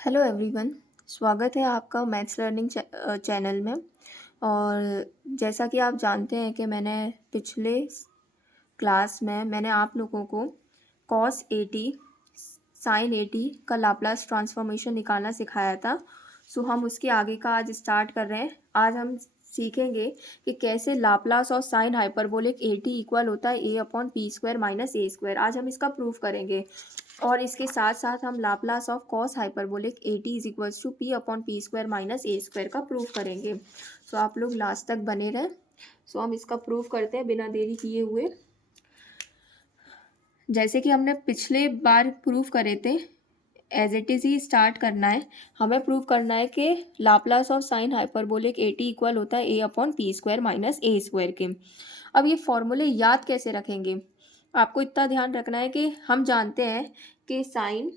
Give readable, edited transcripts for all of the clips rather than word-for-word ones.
Hello everyone. स्वागत है आपका मैथ्स लर्निंग चैनल में। और जैसा कि आप जानते हैं कि मैंने पिछले क्लास में आप लोगों को कॉस 80 साइन 80 का लाप्लास ट्रांसफॉर्मेशन निकालना सिखाया था। सो हम उसके आगे का आज स्टार्ट कर रहे हैं। आज हम सीखेंगे कि कैसे लाप्लास और साइन हाइपरबोलिक 80 इक्वल होता है a upon p square minus a square. आज हम इसका प्रूफ करेंगे और इसके साथ साथ हम Laplace of cos hyperbolic 80 is equals to p upon p square minus a square का प्रूफ करेंगे। सो आप लोग लास्ट तक बने रहें। सो हम इसका प्रूफ करते हैं बिना देरी किए हुए। जैसे कि हमने पिछले बार प्रूफ करे थे, एज इट इज़ ही स्टार्ट करना है। हमें प्रूव करना है कि Laplace of sine hyperbolic 80 equal होता है a upon p square minus a square के। अब ये फॉर्मूले याद कैसे रखेंगे? आपको इतना ध्यान रखना है कि हम जानते हैं कि साइन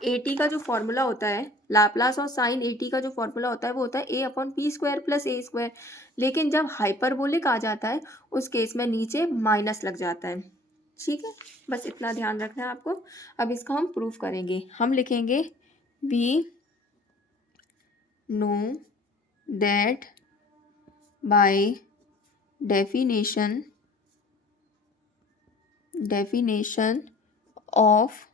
80 का जो फॉर्मूला होता है, लाप्लास और साइन 80 का जो फॉर्मूला होता है वो होता है a upon p square plus A square. लेकिन जब हाइपरबोलिक आ जाता है उस केस में नीचे माइनस लग जाता है। ठीक है, बस इतना ध्यान रखना है आपको। अब इसका हम प्रूफ करेंगे। हम लिखेंगे we know that by definition of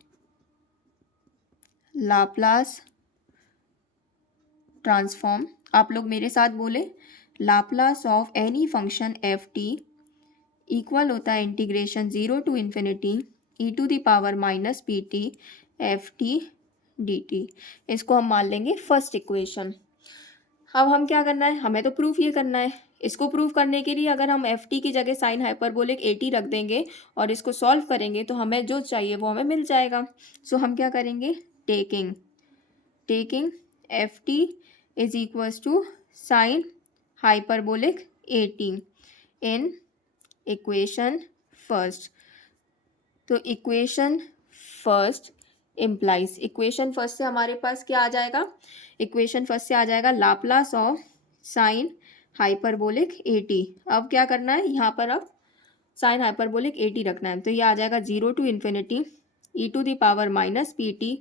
Laplace transform. आप लोग मेरे साथ बोले, Laplace of any function f t equal होता है integration 0 to infinity E to the power minus P t f t d t. इसको हम मान लेंगे फर्स्ट इक्वेशन। अब हम क्या करना है, हमें तो प्रूफ ये करना है। इसको प्रूफ करने के लिए अगर हम एफ टी की जगह साइन हाइपरबोलिक 80 रख देंगे और इसको सॉल्व करेंगे तो हमें जो चाहिए वो हमें मिल जाएगा। सो हम क्या करेंगे, taking F T is equals to sine hyperbolic 80 in equation first. तो equation first implies, equation first से हमारे पास क्या आ जाएगा, इक्वेशन फर्स्ट से आ जाएगा लाप्लास ऑफ साइन हाइपरबोलिक 80। अब क्या करना है, यहाँ पर अब साइन हाइपरबोलिक 80 रखना है। तो ये आ जाएगा 0 to infinity E to the power minus P T,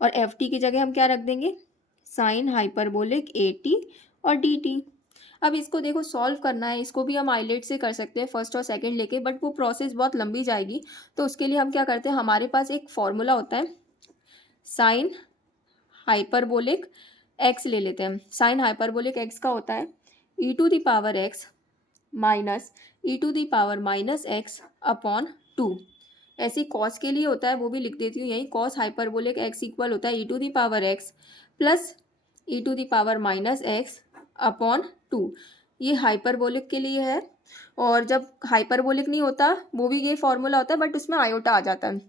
और एफ टी की जगह हम क्या रख देंगे, साइन हाइपरबोलिक 80 और डी टी। अब इसको देखो सॉल्व करना है, इसको भी हम आइलेट से कर सकते हैं फर्स्ट और सेकंड लेके, बट वो प्रोसेस बहुत लंबी जाएगी। तो उसके लिए हम क्या करते हैं, हमारे पास एक फॉर्मूला होता है साइन हाइपरबोलिक एक्स ले लेते हैं। साइन हाइपरबोलिक एक्स का होता है ई to the power X minus E to the power minus x upon 2। ऐसे कॉस के लिए होता है, वो भी लिख देती हूँ यहीं, कॉस हाइपरबोलिक एक्स इक्वल होता है ई to the power x plus E to the power minus x upon 2। ये हाइपरबोलिक के लिए है, और जब हाइपरबोलिक नहीं होता वो भी ये फॉर्मूला होता है बट उसमें आयोटा आ जाता है।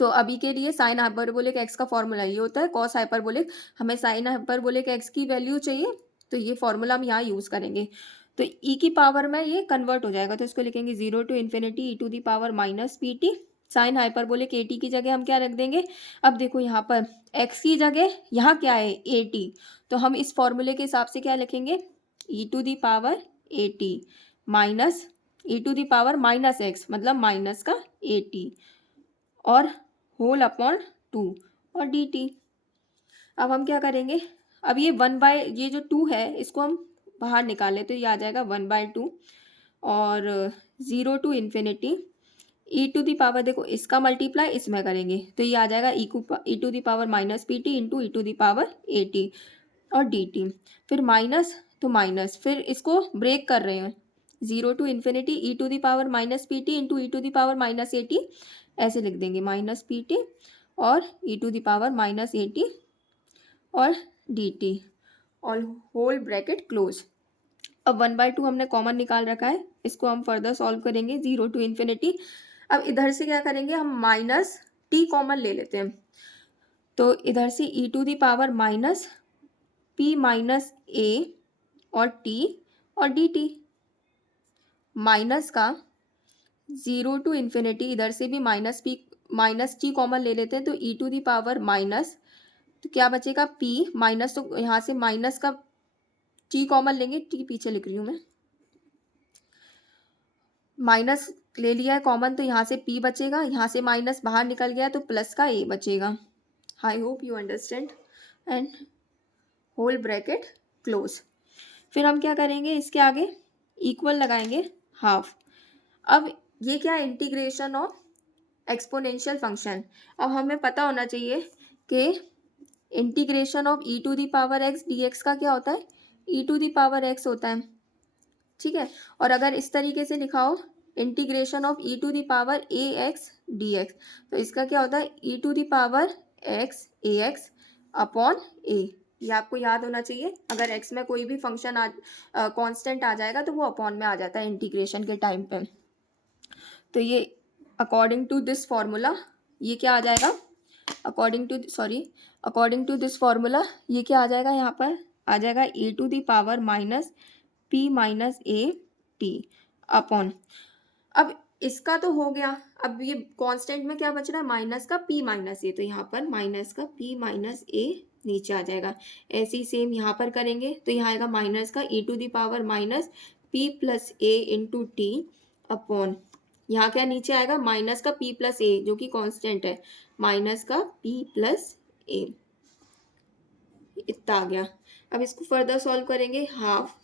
तो अभी के लिए साइन हाइपरबोलिक एक्स का फॉर्मूला ये होता है कॉस हाइपरबोलिक। हमें साइन हाइपरबोलिक एक्स की वैल्यू चाहिए तो ये फॉर्मूला हम यहाँ यूज़ करेंगे। तो ई की पावर में ये कन्वर्ट हो जाएगा, तो इसको लिखेंगे 0 to infinity E to the power minus P t. Sine hyperbolic 80 की जगह हम क्या रख देंगे, अब देखो यहाँ पर x की जगह यहाँ क्या है 80, तो हम इस फॉर्मूले के हिसाब से क्या लिखेंगे, ई to the power 80 minus E to the power minus X मतलब माइनस का 80 और होल अपॉन 2 और डी टी। अब हम क्या करेंगे, अब ये 1/, ये जो 2 है इसको हम बाहर निकालें तो ये आ जाएगा 1/2 और 0 to infinity E to the power, देखो इसका मल्टीप्लाई इसमें करेंगे तो ये आ जाएगा ई to the power minus P T into E to the power 80 और डी टी। फिर माइनस तो माइनस, फिर इसको ब्रेक कर रहे हैं, 0 to infinity E to the power minus P T into E to the power minus 80, ऐसे लिख देंगे माइनस पी टी और e to the power minus 80 और डी टी और होल ब्रैकेट क्लोज। अब 1/2 हमने कॉमन निकाल रखा है, इसको हम फर्दर सॉल्व करेंगे 0 टू इन्फिनिटी। अब इधर से क्या करेंगे, हम माइनस टी कॉमन ले लेते हैं, तो इधर से E to the power minus P minus ए और टी और डी टी माइनस का 0 टू इन्फिनिटी, इधर से भी माइनस टी कॉमन ले लेते हैं तो ई टू दी पावर माइनस, तो क्या बचेगा p माइनस, तो यहाँ से माइनस का टी कॉमन लेंगे, टी पीछे लिख रही हूँ मैं, माइनस ले लिया है कॉमन तो यहाँ से p बचेगा, यहाँ से माइनस बाहर निकल गया तो प्लस का a बचेगा। I hope you understand and whole bracket close. फिर हम क्या करेंगे, इसके आगे इक्वल लगाएंगे हाफ। अब ये क्या है, इंटीग्रेशन ऑफ एक्सपोनेंशियल फंक्शन। अब हमें पता होना चाहिए कि integration of E to the power x D x का क्या होता है, ई टू दी पावर एक्स होता है, ठीक है। और अगर इस तरीके से लिखा हो integration of E to the power A X D X, तो इसका क्या होता है, ई to the power X A X upon A. ये आपको याद होना चाहिए, अगर एक्स में कोई भी फंक्शन कांस्टेंट आ जाएगा तो वो अपॉन में आ जाता है इंटीग्रेशन के टाइम पे। तो ये अकॉर्डिंग टू दिस फॉर्मूला ये क्या आ जाएगा, अकॉर्डिंग टू दिस फॉर्मूला ये क्या आ जाएगा, यहाँ पर आ जाएगा ई to the power minus P minus A T upon. अब इसका तो हो गया, अब ये कांस्टेंट में क्या बच रहा है, माइनस का पी माइनस ए, तो यहाँ पर माइनस का पी माइनस ए नीचे आ जाएगा। ऐसे ही सेम यहाँ पर करेंगे तो यहाँ आएगा माइनस का E to the power minus P plus A into T upon, यहाँ क्या नीचे आएगा, माइनस का पी प्लस ए जो कि कांस्टेंट है, माइनस का पी प्लस ए, इतना आ गया। अब इसको फर्दर सॉल्व करेंगे, हाफ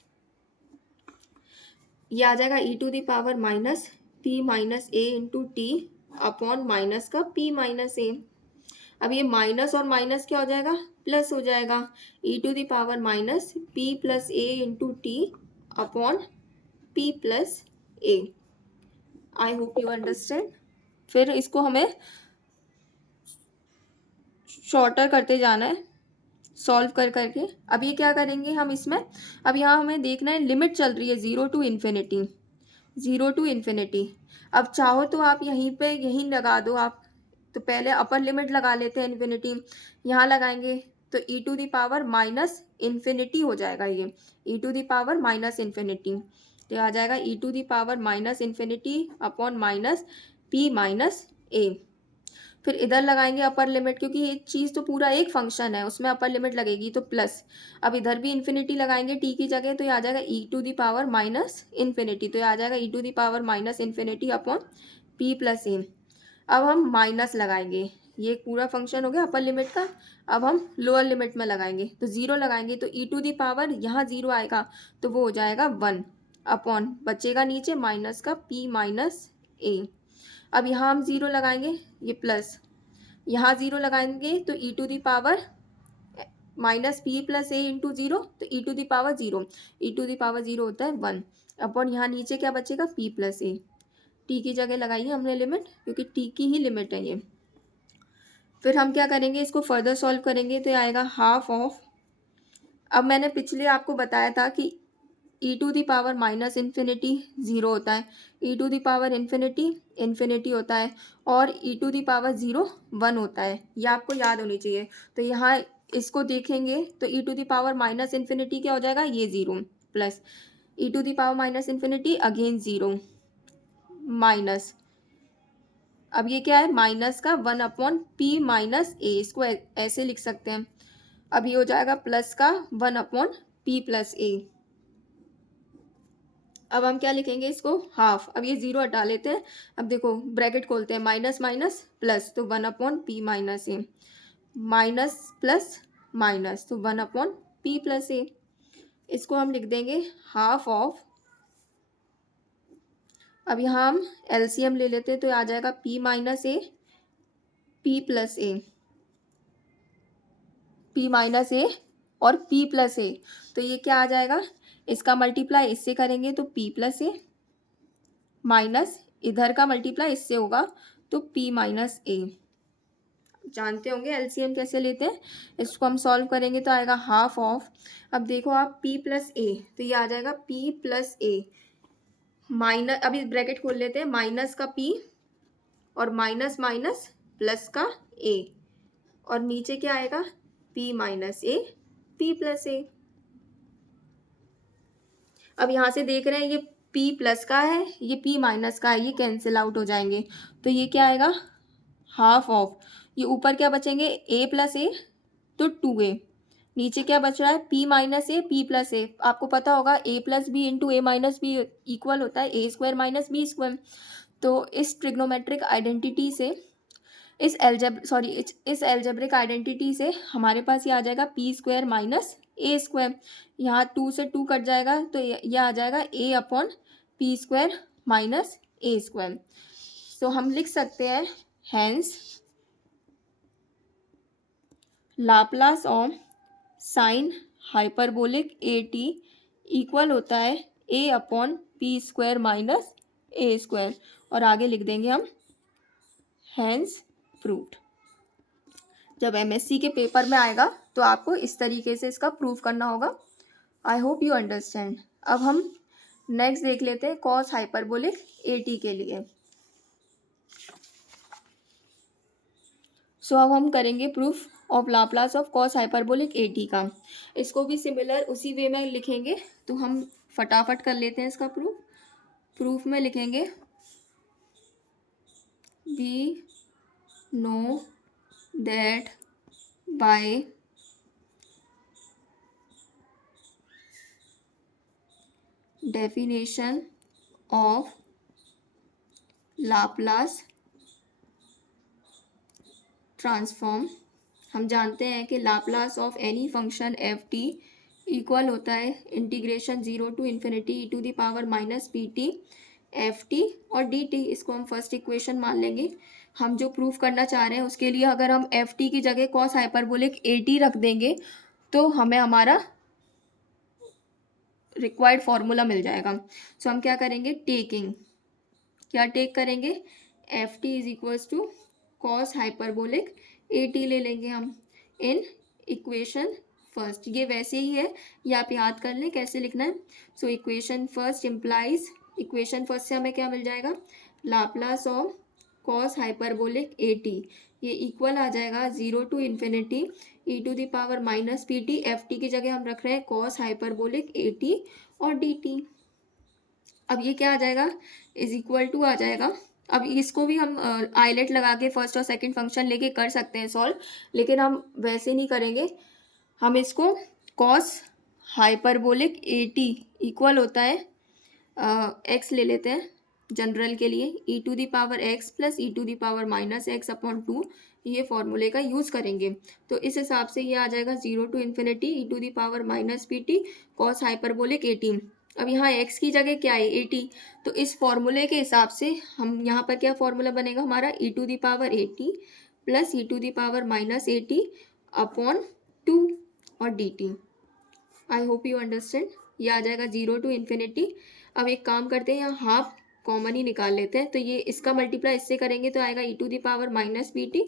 ये आ जाएगा ई to the power minus P minus A into T upon minus का पी माइनस ए। अब ये माइनस और माइनस क्या हो जाएगा, प्लस हो जाएगा, ई to the power minus P plus A into T upon P plus A. I hope you understand. फिर इसको हमें शॉर्टर करते जाना है सॉल्व कर करके। अब ये क्या करेंगे हम इसमें, अब यहाँ हमें देखना है लिमिट चल रही है zero to infinity, zero to infinity. अब चाहो तो आप यहीं पे यहीं लगा दो आप, तो पहले अपर लिमिट लगा लेते हैं इन्फिनिटी, यहाँ लगाएंगे तो ई to the power minus infinity हो जाएगा, ये E to the power minus infinity, तो आ जाएगा ई to the power minus infinity upon minus P minus A. फिर इधर लगाएंगे अपर लिमिट, क्योंकि ये चीज़ तो पूरा एक फंक्शन है उसमें अपर लिमिट लगेगी तो प्लस। अब इधर भी इन्फिनिटी लगाएंगे टी की जगह, तो ये आ जाएगा ई to the power minus infinity, तो ये आ जाएगा ई to the power minus infinity upon P plus ए। अब हम माइनस लगाएंगे, ये पूरा फंक्शन हो गया अपर लिमिट का। अब हम लोअर लिमिट में लगाएंगे तो ज़ीरो लगाएंगे, तो ई टू दी पावर यहाँ ज़ीरो आएगा तो वो हो जाएगा वन अपॉन, बचेगा नीचे माइनस का पी माइनस ए। अब यहाँ हम ज़ीरो लगाएंगे, ये प्लस, यहाँ ज़ीरो लगाएंगे तो ई to the power minus P plus A into zero, तो ई to the power zero, e to the power zero होता है वन अपॉन, यहाँ नीचे क्या बचेगा, पी प्लस ए। टी की जगह लगाई है हमने लिमिट, क्योंकि टी की ही लिमिट है ये। फिर हम क्या करेंगे, इसको फर्दर सॉल्व करेंगे तो आएगा हाफ ऑफ, अब मैंने पिछले आपको बताया था कि e to the power minus infinity zero होता है, ई to the power infinity infinity होता है, और e to the power zero one होता है, ये आपको याद होनी चाहिए। तो यहाँ इसको देखेंगे तो ई to the power minus infinity क्या हो जाएगा, ये zero plus E to the power minus infinity again zero minus, अब ये क्या है, माइनस का one upon p minus a, इसको ऐसे लिख सकते हैं। अब ये हो जाएगा प्लस का वन अपॉन पी प्लस ए। अब हम क्या लिखेंगे इसको, हाफ। अब ये ज़ीरो हटा लेते हैं, अब देखो ब्रैकेट खोलते हैं, माइनस माइनस प्लस, तो वन अपॉन पी माइनस ए, माइनस प्लस माइनस, तो वन अपॉन पी प्लस ए। इसको हम लिख देंगे हाफ ऑफ, अब यहाँ हम एलसीएम ले लेते हैं तो आ जाएगा p minus a p plus a, p minus ए और पी प्लस ए, तो ये क्या आ जाएगा, इसका मल्टीप्लाई इससे करेंगे तो पी प्लस ए माइनस इधर का मल्टीप्लाई इससे होगा तो पी माइनस ए। जानते होंगे एलसीएम कैसे लेते हैं, इसको हम सॉल्व करेंगे तो आएगा हाफ ऑफ, अब देखो आप पी प्लस ए, तो ये आ जाएगा पी प्लस ए माइनस, अभी ब्रैकेट खोल लेते हैं, माइनस का पी और माइनस माइनस प्लस का ए, और नीचे क्या आएगा, p minus a p plus ए। अब यहाँ से देख रहे हैं ये p प्लस का है ये p माइनस का है, ये कैंसिल आउट हो जाएंगे, तो ये क्या आएगा, हाफ ऑफ, ये ऊपर क्या बचेंगे a प्लस ए तो 2a, नीचे क्या बच रहा है p minus a p plus a. आपको पता होगा a plus b into a minus b equal होता है a square minus b square. तो इस ट्रिग्नोमेट्रिक आइडेंटिटी से इस एल्जेब्रिक आइडेंटिटी से हमारे पास ये आ जाएगा P square minus a square. यहाँ 2 से 2 कट जाएगा तो ये आ जाएगा a upon p square minus a square. So हम लिख सकते हैं hence Laplace of sine hyperbolic a t equal होता है a upon p square minus a square, और आगे लिख देंगे हम हैंस प्रूव्ड। जब एमएससी के पेपर में आएगा तो आपको इस तरीके से इसका प्रूफ करना होगा। आई होप यू अंडरस्टैंड। अब हम नेक्स्ट देख लेते हैं कॉस हाइपरबोलिक ए टी के लिए। सो अब हम करेंगे proof of Laplace of cos hyperbolic a T का। इसको भी सिमिलर उसी वे में लिखेंगे, तो हम फटाफट कर लेते हैं इसका प्रूफ में लिखेंगे we know that by definition of Laplace transform, हम जानते हैं कि Laplace of any function f t equal होता है integration 0 to infinity E to the power minus P t f t और डी टी। इसको हम फर्स्ट इक्वेशन मान लेंगे। हम जो प्रूफ करना चाह रहे हैं उसके लिए अगर हम एफ टी की जगह कॉस हाइपरबोलिक ए टी रख देंगे तो हमें हमारा रिक्वायर्ड फॉर्मूला मिल जाएगा। सो हम क्या करेंगे, क्या टेक करेंगे, f T is equals to cos hyperbolic a t ले लेंगे हम इन इक्वेशन फर्स्ट। ये वैसे ही है, ये आप याद कर लें कैसे लिखना है। So equation first implies, equation first से हमें क्या मिल जाएगा, Laplace of cos hyperbolic a t, ये इक्वल आ जाएगा 0 to infinity E to the power minus P t. F t की जगह हम रख रहे हैं कॉस हाइपरबोलिक ए टी और डी टी। अब ये क्या आ जाएगा, इज इक्वल टू आ जाएगा। अब इसको भी हम आइलेट लगा के फर्स्ट और सेकंड फंक्शन लेके कर सकते हैं सॉल्व, लेकिन हम वैसे नहीं करेंगे। हम इसको cos hyperbolic a t equal होता है एक्स ले लेते हैं जनरल के लिए, e to the power x plus E to the power minus x upon 2, ये फॉर्मूले का यूज़ करेंगे। तो इस हिसाब से ये आ जाएगा 0 to infinity E to the power minus P t cos hyperbolic a t. अब यहाँ x की जगह क्या है, ए टी, तो इस फॉर्मूले के हिसाब से हम यहाँ पर क्या फॉर्मूला बनेगा हमारा, e to the power a t plus E to the power minus A T upon 2 और D t. I hope you understand. ये आ जाएगा 0 टू इन्फिनिटी। अब एक काम करते हैं, यहाँ हाफ कॉमन ही निकाल लेते हैं, तो ये इसका मल्टीप्लाई इससे करेंगे तो आएगा e to the power minus b t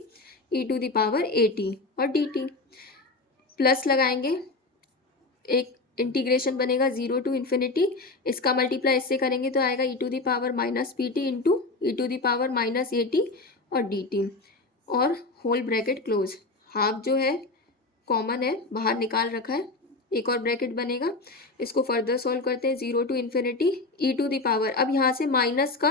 e to the power a t और डी टी, प्लस लगाएंगे, एक इंटीग्रेशन बनेगा 0 टू इन्फिनिटी, इसका मल्टीप्लाई इससे करेंगे तो आएगा e to the power minus P T into E to the power minus A t और डी टी, और होल ब्रैकेट क्लोज। हाफ जो है कॉमन है, बाहर निकाल रखा है, एक और ब्रैकेट बनेगा। इसको फर्दर सॉल्व करते हैं, 0 to infinity E to the power, अब यहाँ से माइनस का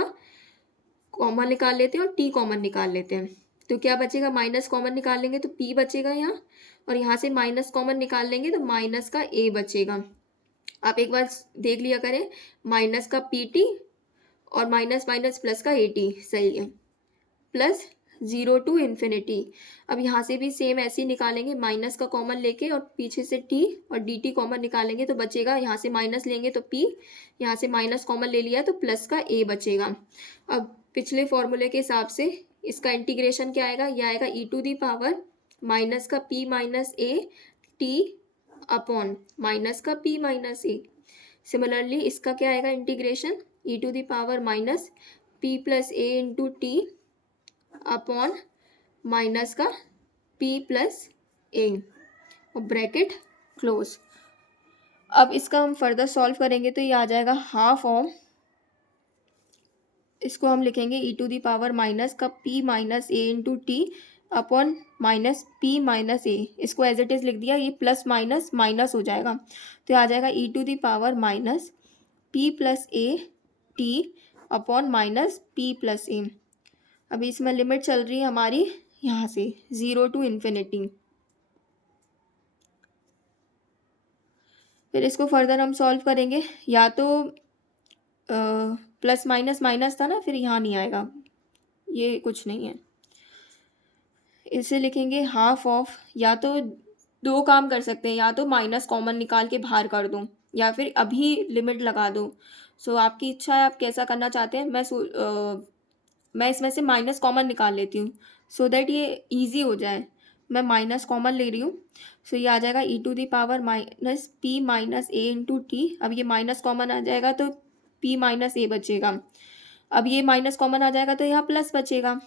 कॉमन निकाल लेते हैं और टी कॉमन निकाल लेते हैं, तो क्या बचेगा, माइनस कॉमन निकाल लेंगे तो पी बचेगा यहाँ, और यहाँ से माइनस कॉमन निकाल लेंगे तो माइनस का ए बचेगा। आप एक बार देख लिया करें, माइनस का पी टी और माइनस माइनस प्लस का ए टी, सही है, प्लस 0 टू इन्फिनिटी। अब यहाँ से भी सेम ऐसे ही निकालेंगे, माइनस का कॉमन लेके और पीछे से टी और डी टी कॉमन निकालेंगे तो बचेगा, यहाँ से माइनस लेंगे तो पी, यहाँ से माइनस कॉमन ले लिया तो प्लस का ए बचेगा। अब पिछले फॉर्मूले के हिसाब से इसका इंटीग्रेशन क्या आएगा, यह आएगा e to the power minus का P minus A T upon minus का पी माइनस ए। सिमिलरली इसका क्या आएगा integration, e to the power minus P plus A into T upon minus का p प्लस ए और bracket close. अब इसका हम फर्दर सॉल्व करेंगे तो ये आ जाएगा हाफ ऑफ, इसको हम लिखेंगे ई टू दी पावर माइनस का p minus A into T upon minus p minus a, इसको एज इट इज़ लिख दिया, ये प्लस माइनस माइनस हो जाएगा तो ये आ जाएगा ई to the power minus p plus a T upon minus p plus a. अभी इसमें लिमिट चल रही है हमारी यहाँ से 0 टू इन्फिनिटी। फिर इसको फर्दर हम सॉल्व करेंगे, या तो प्लस माइनस माइनस था ना, फिर यहाँ नहीं आएगा, ये कुछ नहीं है। इसे लिखेंगे हाफ ऑफ, या तो दो काम कर सकते हैं, या तो माइनस कॉमन निकाल के बाहर कर दूँ या फिर अभी लिमिट लगा दूँ। सो आपकी इच्छा है, आप कैसा करना चाहते हैं। मैं इसमें से माइनस कॉमन निकाल लेती हूँ सो दैट ये इजी हो जाए। मैं माइनस कॉमन ले रही हूँ। सो ये आ जाएगा ई to the power minus P minus A into t. अब ये माइनस कॉमन आ जाएगा तो पी माइनस ए बचेगा। अब ये माइनस कॉमन आ जाएगा तो यहाँ प्लस बचेगा,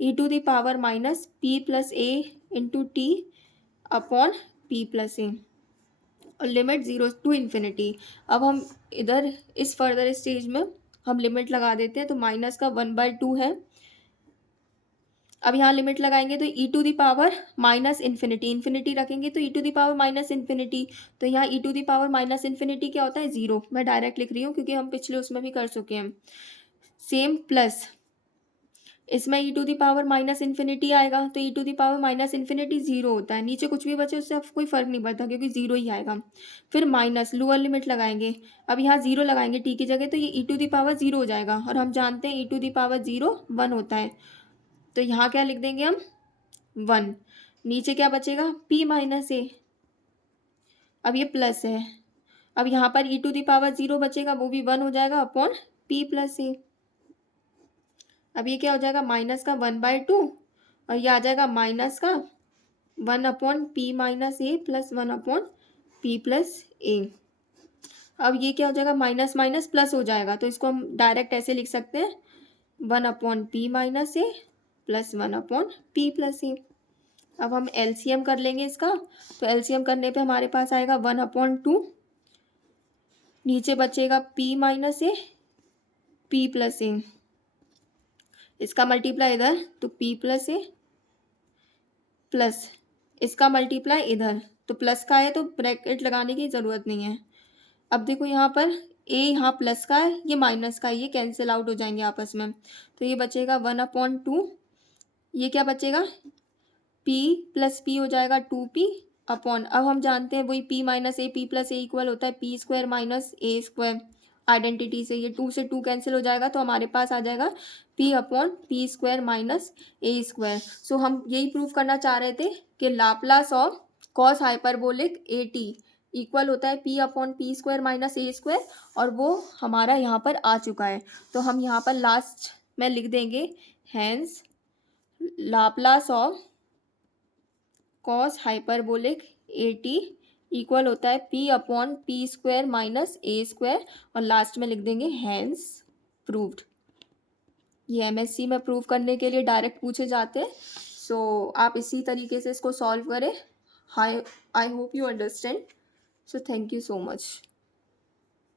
e to the power minus P plus A into T upon P plus a, और लिमिट 0 टू इन्फिनिटी। अब हम इधर इस फर्दर स्टेज में हम लिमिट लगा देते हैं, तो माइनस का 1/2 है। अब यहाँ लिमिट लगाएंगे तो ई to the power minus infinity, infinity रखेंगे तो ई to the power minus infinity. तो यहाँ e to the power minus infinity क्या होता है, 0। मैं डायरेक्ट लिख रही हूँ क्योंकि हम पिछले उसमें भी कर चुके हैं। सेम प्लस इसमें e to the power minus infinity आएगा, तो ई to the power minus infinity 0 होता है। नीचे कुछ भी बचे उससे अब कोई फ़र्क नहीं पड़ता क्योंकि 0 ही आएगा। फिर माइनस लोअर लिमिट लगाएंगे। अब यहाँ 0 लगाएंगे टी की जगह, तो ये ई टू दी पावर 0 हो जाएगा, और हम जानते हैं ई टू दी पावर 0 1 होता है। तो यहाँ क्या लिख देंगे हम, 1। नीचे क्या बचेगा, p माइनस ए। अब ये प्लस है, अब यहाँ पर ई टू दी पावर 0 बचेगा, वो भी 1 हो जाएगा अपॉन p प्लस ए। अब ये क्या हो जाएगा, माइनस का 1/2, और ये आ जाएगा माइनस का 1 अपॉन पी माइनस ए प्लस 1 अपॉन पी प्लस ए। अब ये क्या हो जाएगा, माइनस माइनस प्लस हो जाएगा, तो इसको हम डायरेक्ट ऐसे लिख सकते हैं, 1 अपॉन पी माइनस ए प्लस 1 अपॉन पी प्लस ए। अब हम एलसीएम कर लेंगे इसका, तो एलसीएम करने पे हमारे पास आएगा 1/2, नीचे बचेगा p minus a p plus a, इसका मल्टीप्लाई इधर तो p प्लस ए प्लस इसका मल्टीप्लाई इधर, तो प्लस का है तो ब्रैकेट लगाने की ज़रूरत नहीं है। अब देखो यहाँ पर a यहाँ प्लस का है, ये माइनस का है, ये कैंसिल आउट हो जाएंगे आपस में, तो ये बचेगा 1/2। ये क्या बचेगा, p प्लस p हो जाएगा 2p अपॉन, अब हम जानते हैं वही p minus a p plus A equal होता है P square minus a square. Identity से ये 2 से 2 कैंसिल हो जाएगा, तो हमारे पास आ जाएगा p upon p square minus a square. So हम यही प्रूव करना चाह रहे थे कि Laplace of cos hyperbolic a t equal होता है p upon p square minus a square, और वो हमारा यहाँ पर आ चुका है। तो हम यहाँ पर लास्ट में लिख देंगे, hence Laplace of cos hyperbolic a t equal होता है p upon p square minus a square, और लास्ट में लिख देंगे हैंस प्रूव्ड। ये एमएससी में प्रूव करने के लिए डायरेक्ट पूछे जाते हैं। सो आप इसी तरीके से इसको सॉल्व करें। आई hope you understand. So thank you so much.